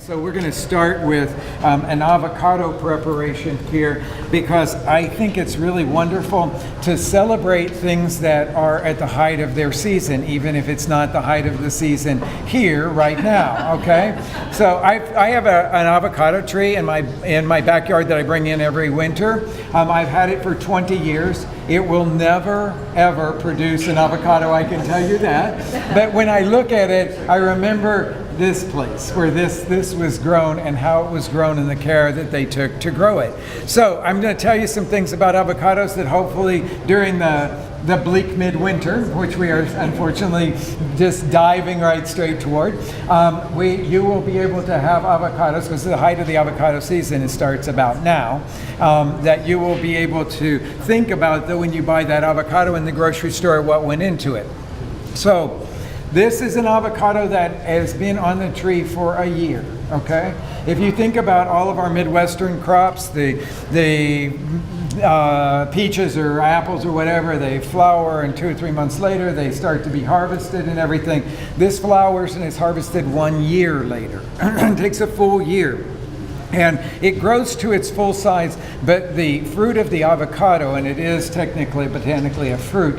So we're going to start with an avocado preparation here because I think it's really wonderful to celebrate things that are at the height of their season, even if it's not the height of the season here right now, okay? So I have an avocado tree in my backyard that I bring in every winter. I've had it for 20 years. It will never, ever produce an avocado, I can tell you that. But when I look at it, I remember this place where this was grown and how it was grown and the care that they took to grow it. So I'm going to tell you some things about avocados that hopefully during the bleak midwinter, which we are unfortunately just diving right straight toward, you will be able to have avocados, because the height of the avocado season, it starts about now, that you will be able to think about that when you buy that avocado in the grocery store, what went into it. So this is an avocado that has been on the tree for a year, okay? If you think about all of our Midwestern crops, the peaches or apples or whatever, they flower and 2 or 3 months later they start to be harvested and everything. This flowers and is harvested 1 year later. It takes a full year. And it grows to its full size, but the fruit of the avocado, and it is technically, botanically a fruit,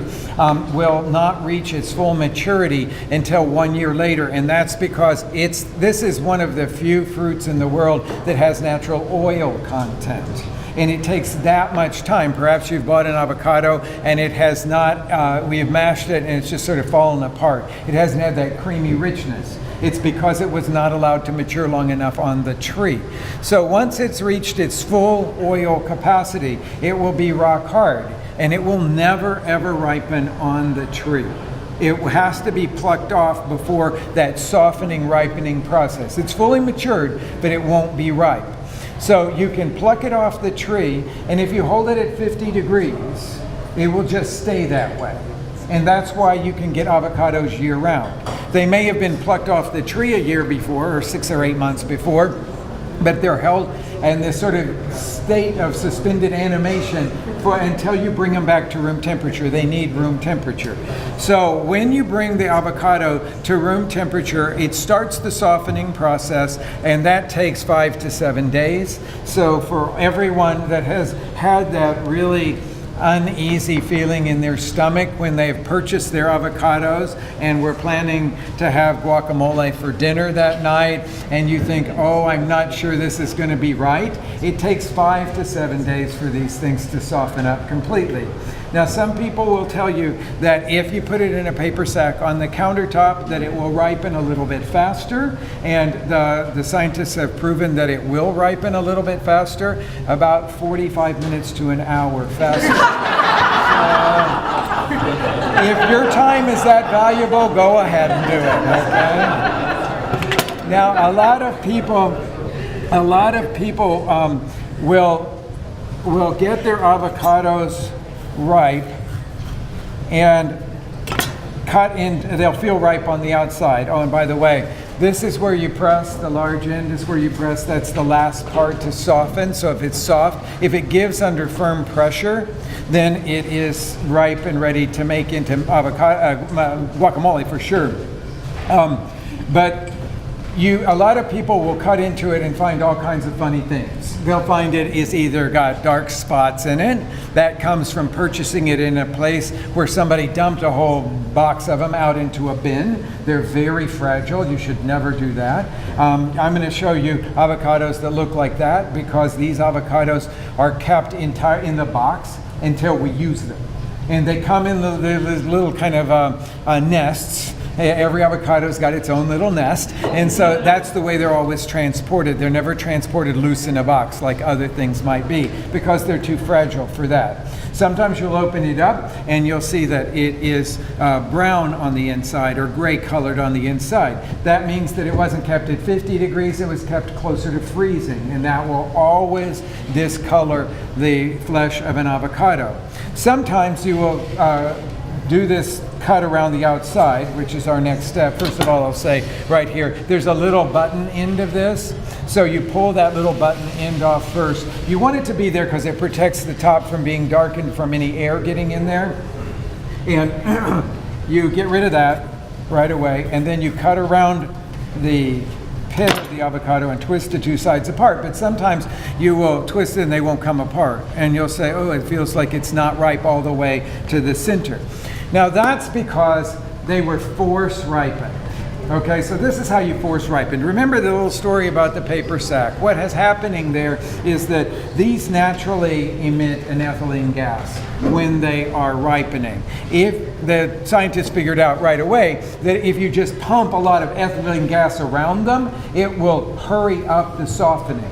will not reach its full maturity until 1 year later. And that's because this is one of the few fruits in the world that has natural oil content. And it takes that much time. Perhaps you've bought an avocado and it has not, we have mashed it and it's just sort of fallen apart. It hasn't had that creamy richness. It's because it was not allowed to mature long enough on the tree. So once it's reached its full oil capacity, it will be rock hard and it will never ever ripen on the tree. It has to be plucked off before that softening, ripening process. It's fully matured, but it won't be ripe. So you can pluck it off the tree, and if you hold it at 50 degrees, it will just stay that way. And that's why you can get avocados year-round. They may have been plucked off the tree a year before, or 6 or 8 months before, but they're held in this sort of state of suspended animation until you bring them back to room temperature. They need room temperature. So when you bring the avocado to room temperature, it starts the softening process, and that takes 5 to 7 days. So for everyone that has had that really uneasy feeling in their stomach when they've purchased their avocados and we're planning to have guacamole for dinner that night, and you think, oh, I'm not sure this is going to be right. It takes 5 to 7 days for these things to soften up completely. Now, some people will tell you that if you put it in a paper sack on the countertop, that it will ripen a little bit faster, and the scientists have proven that it will ripen a little bit faster, about 45 minutes to an hour faster. If your time is that valuable, go ahead and do it, okay? Now, a lot of people will get their avocados ripe and they'll feel ripe on the outside. Oh, and by the way, this is where you press, the large end is where you press, that's the last part to soften. So if it's soft, if it gives under firm pressure, then it is ripe and ready to make into guacamole for sure. But a lot of people will cut into it and find all kinds of funny things. They'll find it is either got dark spots in it. That comes from purchasing it in a place where somebody dumped a whole box of them out into a bin. They're very fragile. You should never do that. I'm going to show you avocados that look like that because these avocados are kept in the box until we use them. And they come in the little kind of nests. Every avocado's got its own little nest, and so that's the way they're always transported. They're never transported loose in a box like other things might be because they're too fragile for that. Sometimes you'll open it up and you'll see that it is brown on the inside or gray colored on the inside. That means that it wasn't kept at 50 degrees, it was kept closer to freezing, and that will always discolor the flesh of an avocado. Sometimes you will do this cut around the outside, which is our next step. First of all, I'll say right here, there's a little button end of this. So you pull that little button end off first. You want it to be there because it protects the top from being darkened from any air getting in there. And you get rid of that right away, and then you cut around the pit of the avocado and twist the two sides apart. But sometimes you will twist it and they won't come apart. And you'll say, oh, it feels like it's not ripe all the way to the center. Now that's because they were force ripened. Okay, so this is how you force ripen. Remember the little story about the paper sack. What is happening there is that these naturally emit an ethylene gas when they are ripening. If the scientists figured out right away that if you just pump a lot of ethylene gas around them, it will hurry up the softening.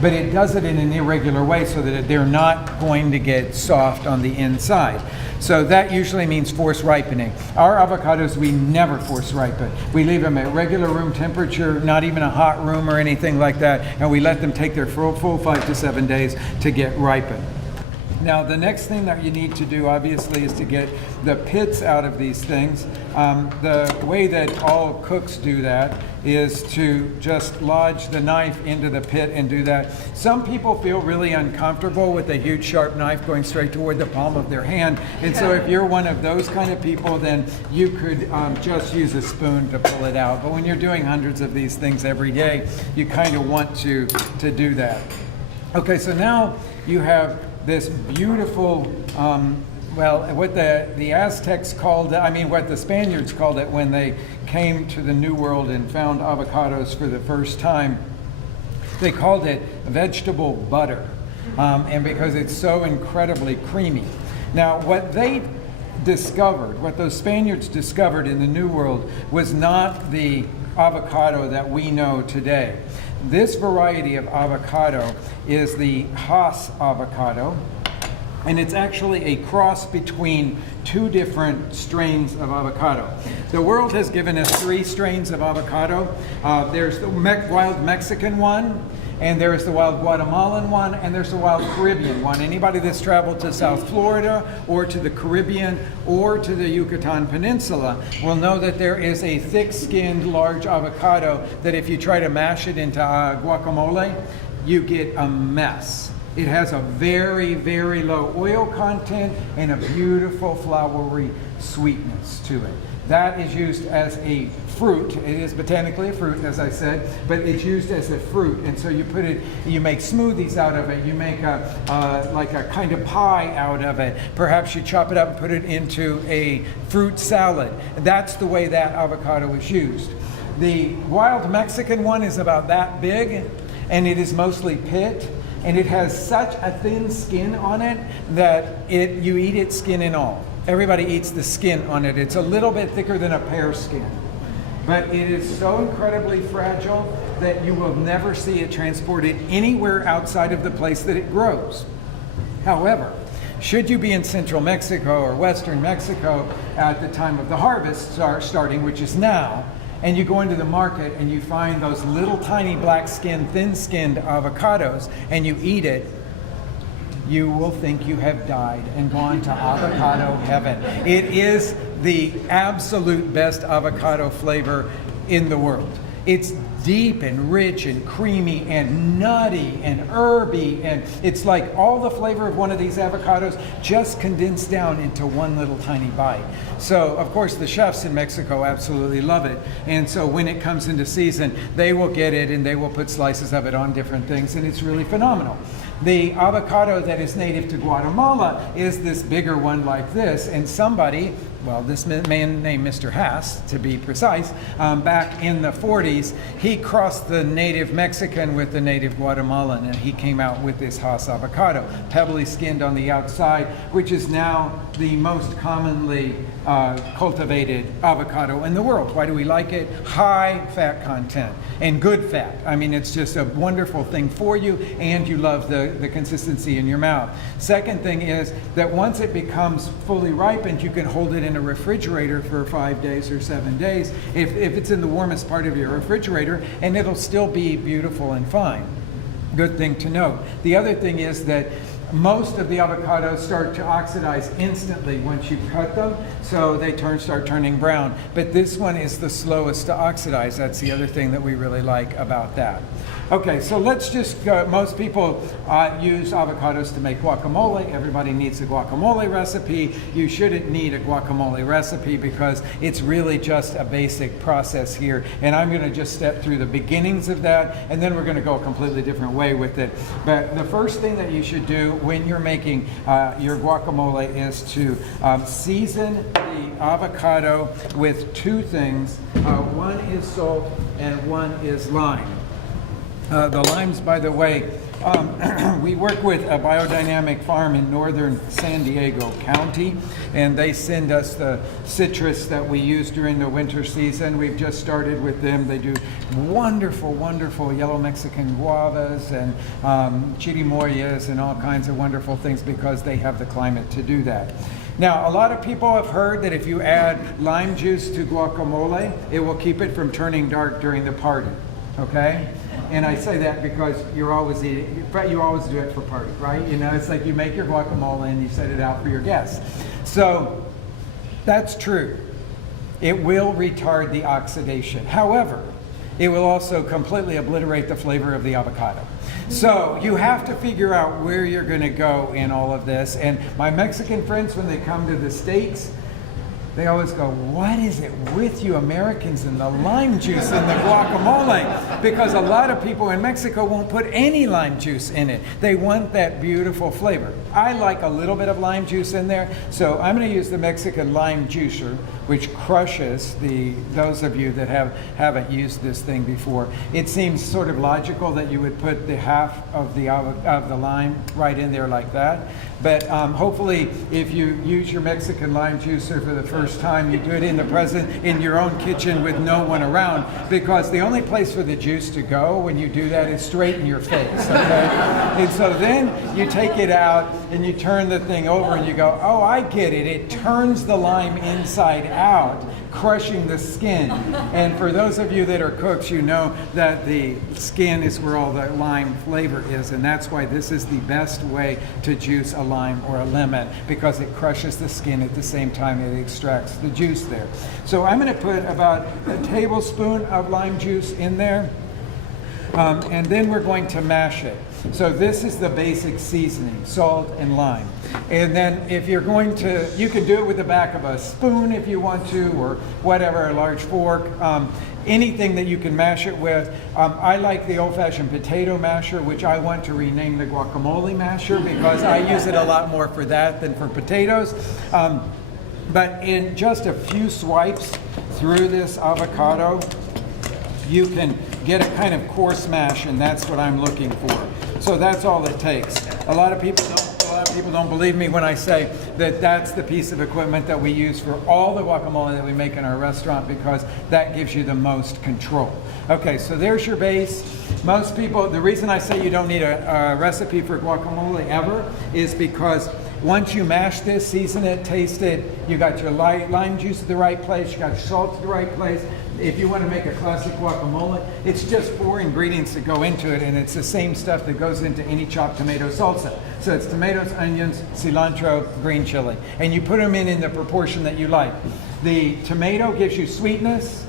But it does it in an irregular way so that they're not going to get soft on the inside. So that usually means force ripening. Our avocados, we never force ripen. We leave them at regular room temperature, not even a hot room or anything like that, and we let them take their full 5 to 7 days to get ripened. Now, the next thing that you need to do, obviously, is to get the pits out of these things. The way that all cooks do that is to just lodge the knife into the pit and do that. Some people feel really uncomfortable with a huge sharp knife going straight toward the palm of their hand. And so if you're one of those kind of people, then you could just use a spoon to pull it out. But when you're doing hundreds of these things every day, you kind of want to do that. Okay, so now you have this beautiful, what the Aztecs called it, what the Spaniards called it when they came to the New World and found avocados for the first time. They called it vegetable butter, and because it's so incredibly creamy. Now, what they discovered, what those Spaniards discovered in the New World was not the avocado that we know today. This variety of avocado is the Hass avocado, and it's actually a cross between two different strains of avocado. The world has given us 3 strains of avocado. There's the wild Mexican one, and there's the wild Guatemalan one, and there's the wild Caribbean one. Anybody that's traveled to South Florida or to the Caribbean or to the Yucatan Peninsula will know that there is a thick-skinned large avocado that if you try to mash it into guacamole, you get a mess. It has a very, very low oil content and a beautiful flowery sweetness to it. That is used as a fruit. It is botanically a fruit, as I said, but it's used as a fruit. And so you put it, you make smoothies out of it. You make like a kind of pie out of it. Perhaps you chop it up and put it into a fruit salad. That's the way that avocado is used. The wild Mexican one is about that big, and it is mostly pit. And it has such a thin skin on it that you eat it skin and all. Everybody eats the skin on it. It's a little bit thicker than a pear skin. But it is so incredibly fragile that you will never see it transported anywhere outside of the place that it grows. However, should you be in central Mexico or western Mexico at the time of the harvest starting, which is now, and you go into the market and you find those little tiny black-skinned, thin-skinned avocados, and you eat it, you will think you have died and gone to avocado heaven. It is the absolute best avocado flavor in the world. It's deep and rich and creamy and nutty and herby, and it's like all the flavor of one of these avocados just condensed down into one little tiny bite. So, of course, the chefs in Mexico absolutely love it, and so when it comes into season, they will get it and they will put slices of it on different things, and it's really phenomenal. The avocado that is native to Guatemala is this bigger one like this, and somebody, well, this man named Mr. Hass, to be precise, back in the 40s, he crossed the native Mexican with the native Guatemalan, and he came out with this Hass avocado, pebbly skinned on the outside, which is now the most commonly cultivated avocado in the world. Why do we like it? High fat content and good fat. I mean, it's just a wonderful thing for you, and you love the consistency in your mouth. Second thing is that once it becomes fully ripened, you can hold it in a refrigerator for 5 days or 7 days if it's in the warmest part of your refrigerator, and it'll still be beautiful and fine. Good thing to note. The other thing is that most of the avocados start to oxidize instantly once you cut them, so they start turning brown. But this one is the slowest to oxidize. That's the other thing that we really like about that. Okay, so let's just go. Most people use avocados to make guacamole. Everybody needs a guacamole recipe. You shouldn't need a guacamole recipe because it's really just a basic process here. And I'm going to just step through the beginnings of that, and then we're going to go a completely different way with it. But the first thing that you should do when you're making your guacamole is to season the avocado with two things. One is salt and one is lime. The limes, by the way, we work with a biodynamic farm in northern San Diego County, and they send us the citrus that we use during the winter season. We've just started with them. They do wonderful, wonderful yellow Mexican guavas and chirimoyas and all kinds of wonderful things because they have the climate to do that. Now, a lot of people have heard that if you add lime juice to guacamole, it will keep it from turning dark during the party, okay? And I say that because you're always eating, but you always do it for party, right? You know, it's like you make your guacamole and you set it out for your guests. So that's true. It will retard the oxidation. However, it will also completely obliterate the flavor of the avocado. So you have to figure out where you're going to go in all of this. And my Mexican friends, when they come to the States, they always go, what is it with you Americans and the lime juice in the guacamole? Because a lot of people in Mexico won't put any lime juice in it. They want that beautiful flavor. I like a little bit of lime juice in there, so I'm going to use the Mexican lime juicer, which crushes those of you that haven't used this thing before. It seems sort of logical that you would put the half of the lime right in there like that. But hopefully, if you use your Mexican lime juicer for the first time, you do it in your own kitchen with no one around, because the only place for the juice to go when you do that is straight in your face, okay? And so then you take it out and you turn the thing over and you go, oh, I get it. It turns the lime inside out, crushing the skin. And for those of you that are cooks, you know that the skin is where all the lime flavor is, and that's why this is the best way to juice a lime or a lemon, because it crushes the skin at the same time it extracts the juice there. So I'm going to put about a tablespoon of lime juice in there, and then we're going to mash it. So this is the basic seasoning, salt and lime. And then if you're going to, you can do it with the back of a spoon if you want to, or whatever, a large fork. Anything that you can mash it with. I like the old-fashioned potato masher, which I want to rename the guacamole masher because I use it a lot more for that than for potatoes. But in just a few swipes through this avocado, you can get a kind of coarse mash, and that's what I'm looking for. So that's all it takes. A lot of people don't believe me when I say that that's the piece of equipment that we use for all the guacamole that we make in our restaurant, because that gives you the most control. Okay, so there's your base. Most people, the reason I say you don't need a recipe for guacamole ever is because once you mash this, season it, taste it, you got your lime juice at the right place, you got your salt at the right place. If you want to make a classic guacamole, it's just 4 ingredients that go into it, and it's the same stuff that goes into any chopped tomato salsa. So it's tomatoes, onions, cilantro, green chili, and you put them in the proportion that you like. The tomato gives you sweetness,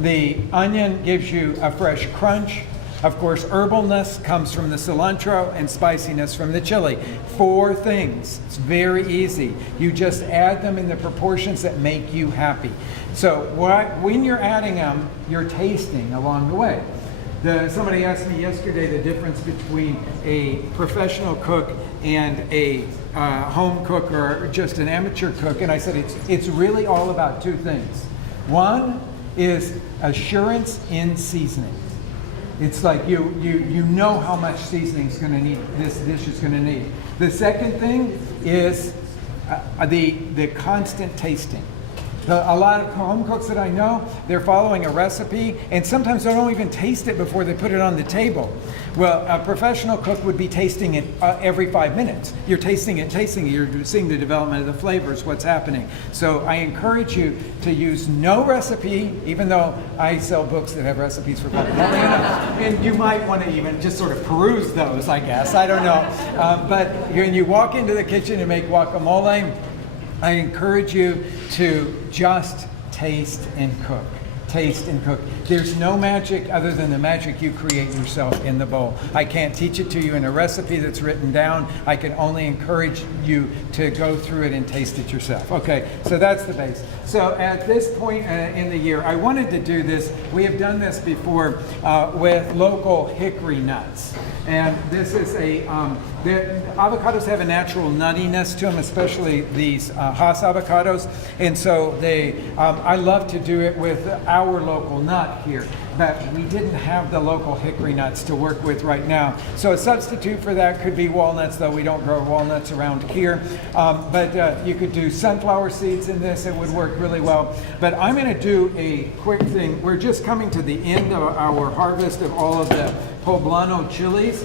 the onion gives you a fresh crunch. Of course, herbalness comes from the cilantro and spiciness from the chili. 4 things. It's very easy. You just add them in the proportions that make you happy. So when you're adding them, you're tasting along the way. Somebody asked me yesterday the difference between a professional cook and a home cook or just an amateur cook, and I said it's really all about 2 things. One is assurance in seasoning. It's like you know how much seasoning is going to need, this dish is going to need. The second thing is the constant tasting. A lot of home cooks that I know, they're following a recipe, and sometimes they don't even taste it before they put it on the table. Well, a professional cook would be tasting it every 5 minutes. You're tasting it, you're seeing the development of the flavors, what's happening. So I encourage you to use no recipe, even though I sell books that have recipes for guacamole, and you might want to even just sort of peruse those, I guess. I don't know. But when you walk into the kitchen and make guacamole, I encourage you to just taste and cook. Taste and cook. There's no magic other than the magic you create yourself in the bowl. I can't teach it to you in a recipe that's written down. I can only encourage you to go through it and taste it yourself. Okay, so that's the base. So at this point in the year, I wanted to do this. We have done this before with local hickory nuts. And this is the avocados have a natural nuttiness to them, especially these Hass avocados. And so I love to do it with our local nut here. But we didn't have the local hickory nuts to work with right now. So a substitute for that could be walnuts, though we don't grow walnuts around here. But you could do sunflower seeds in this. It would work really well. But I'm going to do a quick thing. We're just coming to the end of our harvest of all of the poblano chilies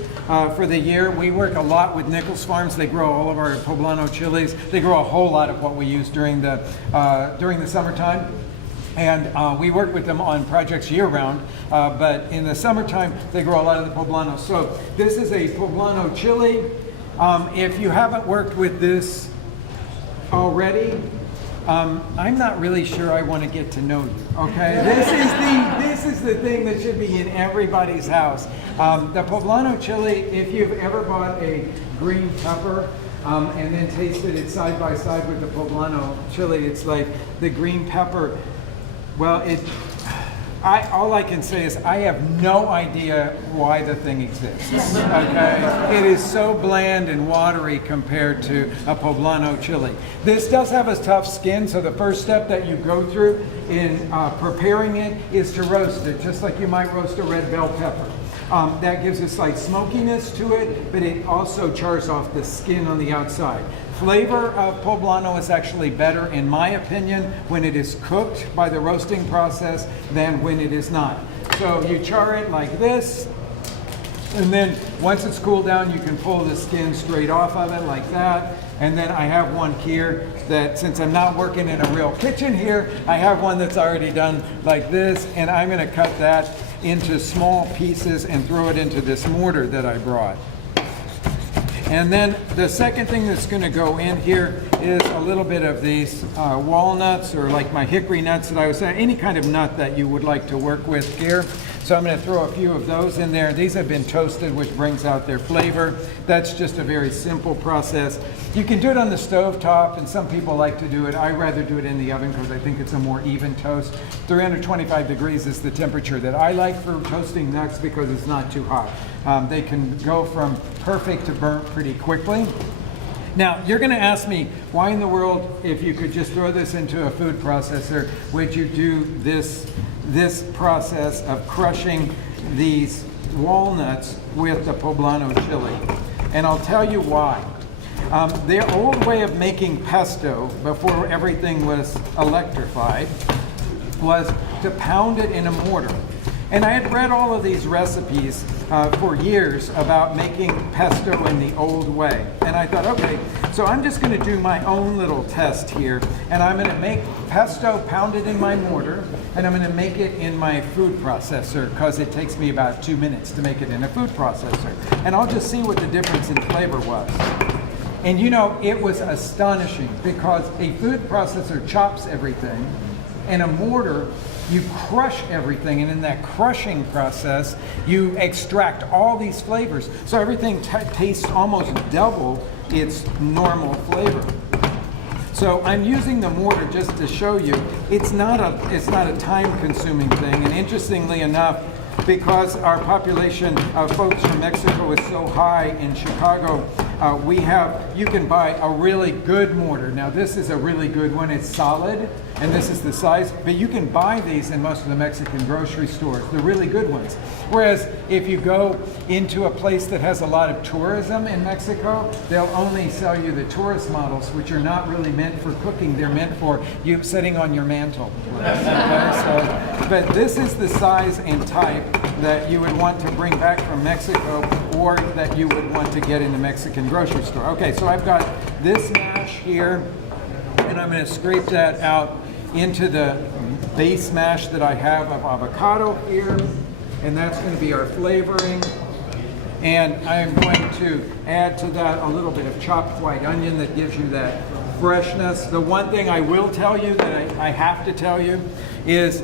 for the year. We work a lot with Nichols Farms. They grow all of our poblano chilies. They grow a whole lot of what we use during the summertime. And we work with them on projects year-round, but in the summertime, they grow a lot of the poblano. So this is a poblano chili. If you haven't worked with this already, I'm not really sure I want to get to know you, okay? This is the thing that should be in everybody's house. The poblano chili, if you've ever bought a green pepper, and then tasted it side by side with the poblano chili, it's like the green pepper. Well, all I can say is I have no idea why the thing exists, okay? It is so bland and watery compared to a poblano chili. This does have a tough skin, so the first step that you go through in preparing it is to roast it, just like you might roast a red bell pepper. That gives a slight smokiness to it, but it also chars off the skin on the outside. Flavor of poblano is actually better, in my opinion, when it is cooked by the roasting process than when it is not. So you char it like this, and then once it's cooled down, you can pull the skin straight off of it like that. And then I have one here that, since I'm not working in a real kitchen here, I have one that's already done like this, and I'm going to cut that into small pieces and throw it into this mortar that I brought. And then the second thing that's going to go in here is a little bit of these walnuts, or like my hickory nuts that I was saying, any kind of nut that you would like to work with here. So I'm going to throw a few of those in there. These have been toasted, which brings out their flavor. That's just a very simple process. You can do it on the stove top, and some people like to do it. I rather do it in the oven because I think it's a more even toast. 325 degrees is the temperature that I like for toasting nuts because it's not too hot. They can go from perfect to burnt pretty quickly. Now, you're going to ask me, why in the world, if you could just throw this into a food processor, would you do this process of crushing these walnuts with the poblano chili? And I'll tell you why. The old way of making pesto, before everything was electrified, was to pound it in a mortar. And I had read all of these recipes for years about making pesto in the old way. And I thought, okay, so I'm just going to do my own little test here. And I'm going to make pesto pounded in my mortar, and I'm going to make it in my food processor because it takes me about 2 minutes to make it in a food processor. And I'll just see what the difference in flavor was. And you know, it was astonishing because a food processor chops everything, and a mortar, you crush everything, and in that crushing process, you extract all these flavors. So everything tastes almost double its normal flavor. So I'm using the mortar just to show you it's not a time-consuming thing. And interestingly enough, because our population of folks from Mexico is so high in Chicago, You can buy a really good mortar. Now this is a really good one. It's solid, and this is the size. But you can buy these in most of the Mexican grocery stores. They're really good ones. Whereas if you go into a place that has a lot of tourism in Mexico, they'll only sell you the tourist models, which are not really meant for cooking. They're meant for you sitting on your mantle. Okay, but this is the size and type that you would want to bring back from Mexico, or that you would want to get in the Mexican grocery store. Okay, so I've got this mash here, and I'm going to scrape that out into the base mash that I have of avocado here, and that's going to be our flavoring. And I'm going to add to that a little bit of chopped white onion that gives you that freshness. The one thing I will tell you that I have to tell you is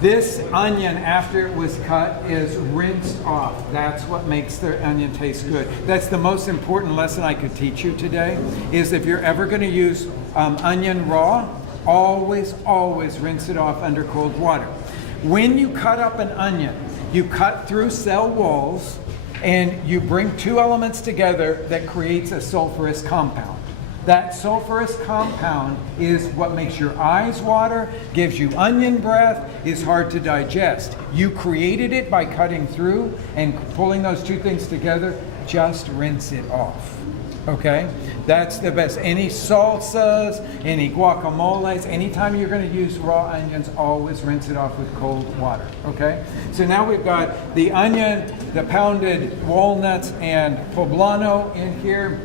this onion, after it was cut, is rinsed off. That's what makes the onion taste good. That's the most important lesson I could teach you today, is if you're ever going to use onion raw, always rinse it off under cold water. When you cut up an onion, you cut through cell walls, and you bring two elements together that creates a sulfurous compound. That sulfurous compound is what makes your eyes water, gives you onion breath, is hard to digest. You created it by cutting through and pulling those two things together. Just rinse it off. Okay? That's the best. Any salsas, any guacamoles, anytime you're going to use raw onions, always rinse it off with cold water. Okay? So now we've got the onion, the pounded walnuts, and poblano in here.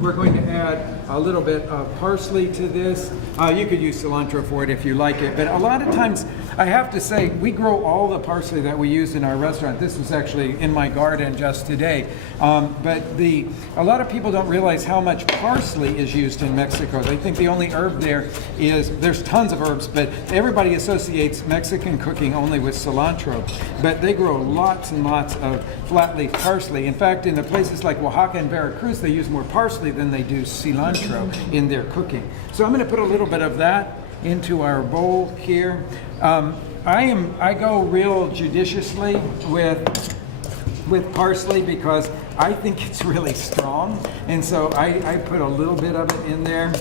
We're going to add a little bit of parsley to this. You could use cilantro for it if you like it, but a lot of times, I have to say, we grow all the parsley that we use in our restaurant. This was actually in my garden just today. But a lot of people don't realize how much parsley is used in Mexico. They think the only herb there's tons of herbs, but everybody associates Mexican cooking only with cilantro. But they grow lots and lots of flat-leaf parsley. In fact, in the places like Oaxaca and Veracruz, they use more parsley than they do cilantro in their cooking. So I'm going to put a little bit of that into our bowl here. I go real judiciously with parsley because I think it's really strong, and so I put a little bit of it in there.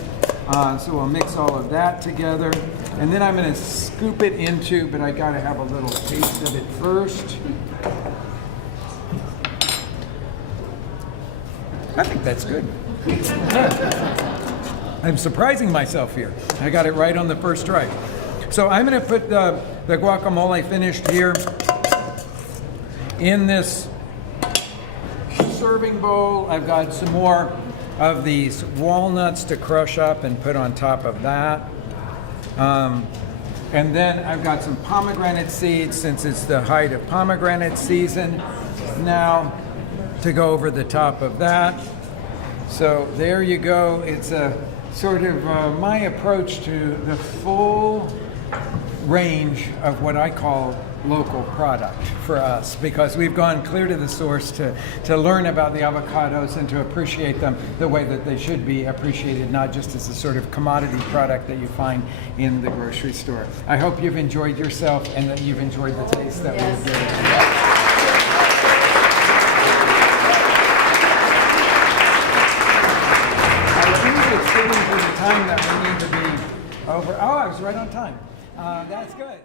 So we'll mix all of that together, and then I'm going to scoop it into, but I got to have a little taste of it first. I think that's good. I'm surprising myself here. I got it right on the first try. So I'm going to put the guacamole finished here in this serving bowl. I've got some more of these walnuts to crush up and put on top of that. And then I've got some pomegranate seeds, since it's the height of pomegranate season now, to go over the top of that. So there you go. It's a sort of my approach to the full range of what I call local product for us, because we've gone clear to the source to learn about the avocados and to appreciate them the way that they should be appreciated, not just as a sort of commodity product that you find in the grocery store. I hope you've enjoyed yourself and that you've enjoyed the taste that we've given you. For the time that we need to be over. Oh, I was right on time. That's good.